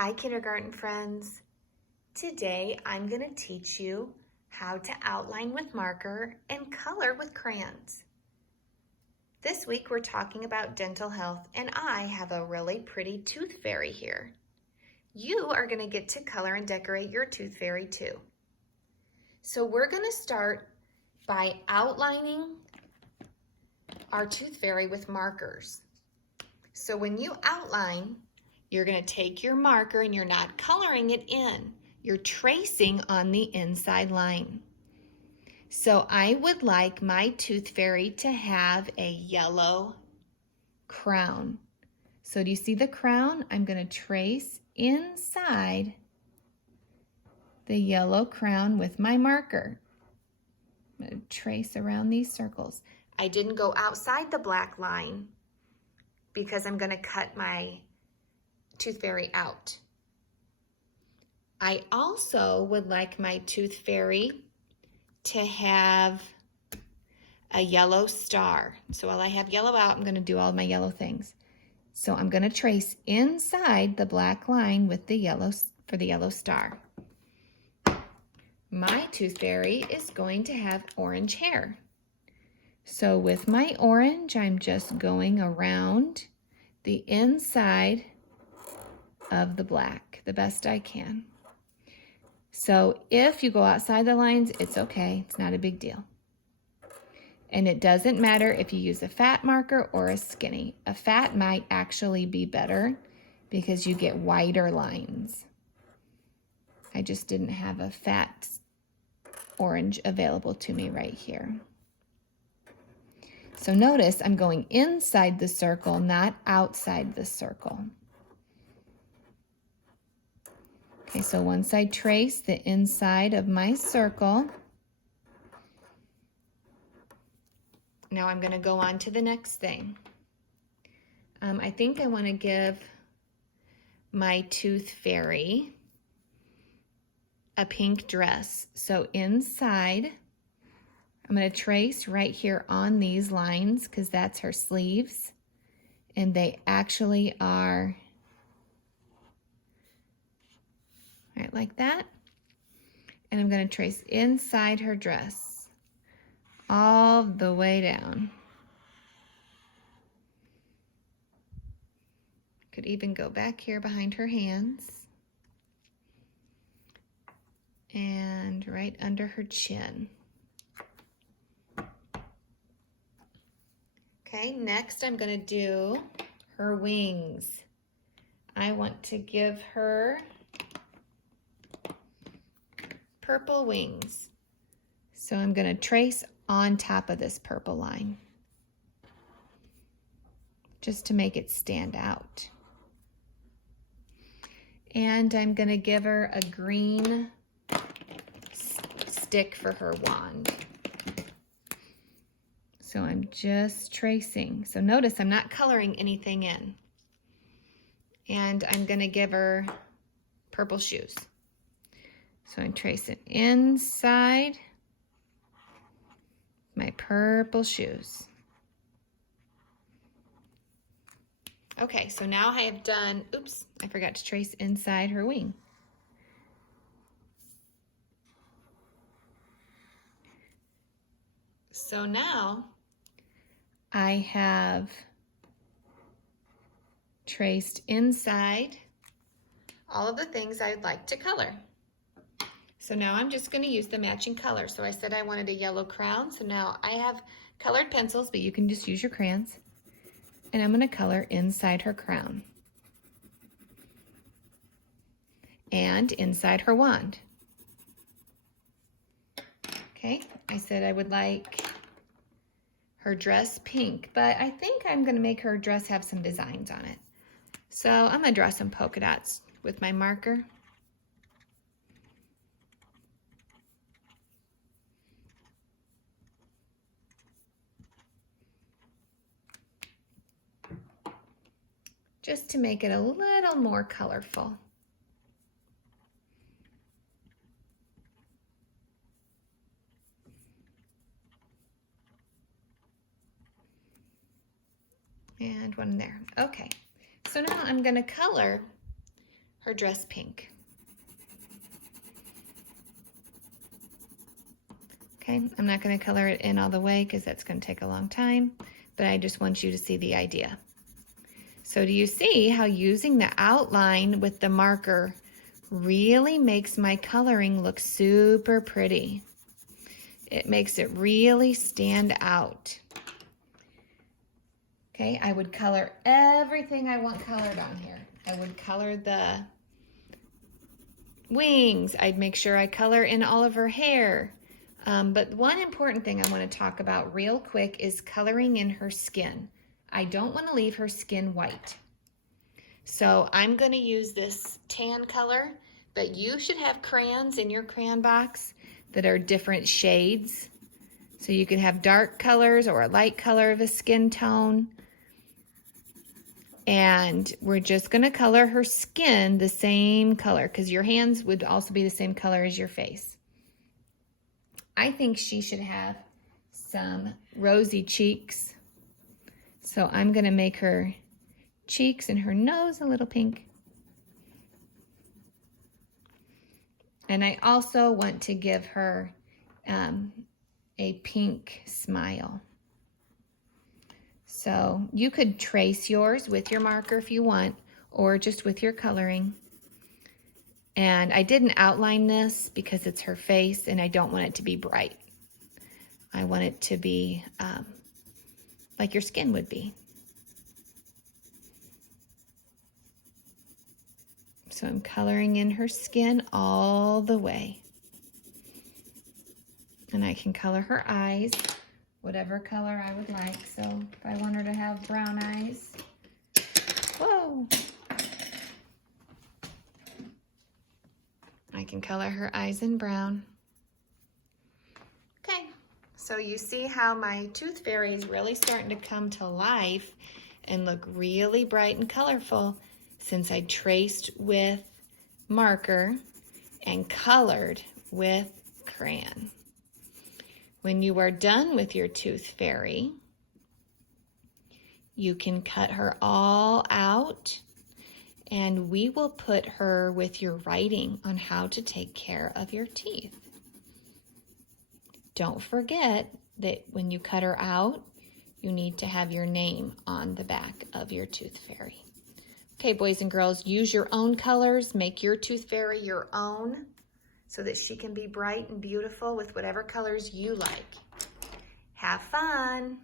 Hi, kindergarten friends. Today I'm going to teach you how to outline with marker and color with crayons. This week we're talking about dental health, and I have a really pretty tooth fairy here. You are going to get to color and decorate your tooth fairy too. So we're going to start by outlining our tooth fairy with markers. So when you outline, you're going to take your marker and you're not coloring it in. You're tracing on the inside line. So I would like my tooth fairy to have a yellow crown. So do you see the crown? I'm going to trace inside the yellow crown with my marker. I'm going to trace around these circles. I didn't go outside the black line because I'm going to cut my tooth fairy out. I also would like my tooth fairy to have a yellow star. So while I have yellow out, I'm going to do all my yellow things. So I'm going to trace inside the black line with the yellow for the yellow star. My tooth fairy is going to have orange hair. So with my orange, I'm just going around the inside of the black the best I can. So if you go outside the lines, it's okay. It's not a big deal. And it doesn't matter if you use a fat marker or a skinny. A fat might actually be better because you get wider lines. I just didn't have a fat orange available to me right here. So notice I'm going inside the circle, not outside the circle. Okay, so once I trace the inside of my circle, now I'm going to go on to the next thing. I think I want to give my tooth fairy a pink dress. So inside, I'm going to trace right here on these lines because that's her sleeves. And they actually are right like that. And I'm going to trace inside her dress all the way down. Could even go back here behind her hands and right under her chin. Okay, next I'm going to do her wings. I want to give her purple wings. So I'm going to trace on top of this purple line just to make it stand out. And I'm going to give her a green stick for her wand. So I'm just tracing. So notice I'm not coloring anything in. And I'm going to give her purple shoes. So I'm tracing inside my purple shoes. Okay, so now I have done, oops, I forgot to trace inside her wing. So now I have traced inside all of the things I'd like to color. So now I'm just going to use the matching color. So I said I wanted a yellow crown, so now I have colored pencils, but you can just use your crayons. And I'm going to color inside her crown and inside her wand. Okay, I said I would like her dress pink, but I think I'm going to make her dress have some designs on it. So I'm going to draw some polka dots with my marker. Just to make it a little more colorful. And one there. Okay, so now I'm going to color her dress pink. Okay, I'm not going to color it in all the way because that's going to take a long time, but I just want you to see the idea. So do you see how using the outline with the marker really makes my coloring look super pretty? It makes it really stand out. Okay, I would color everything I want colored on here. I would color the wings. I'd make sure I color in all of her hair. But one important thing I want to talk about real quick is coloring in her skin. I don't want to leave her skin white. So I'm going to use this tan color, but you should have crayons in your crayon box that are different shades. So you can have dark colors or a light color of a skin tone. And we're just going to color her skin the same color because your hands would also be the same color as your face. I think she should have some rosy cheeks. So I'm going to make her cheeks and her nose a little pink. And I also want to give her a pink smile. So you could trace yours with your marker if you want, or just with your coloring. And I didn't outline this because it's her face and I don't want it to be bright. I want it to be like your skin would be. So I'm coloring in her skin all the way. And I can color her eyes, whatever color I would like. So if I want her to have brown eyes, whoa! I can color her eyes in brown. Okay, so you see how my tooth fairy is really starting to come to life and look really bright and colorful since I traced with marker and colored with crayon. When you are done with your tooth fairy, you can cut her all out and we will put her with your writing on how to take care of your teeth. Don't forget that when you cut her out, you need to have your name on the back of your tooth fairy. Okay, boys and girls, use your own colors. Make your tooth fairy your own so that she can be bright and beautiful with whatever colors you like. Have fun.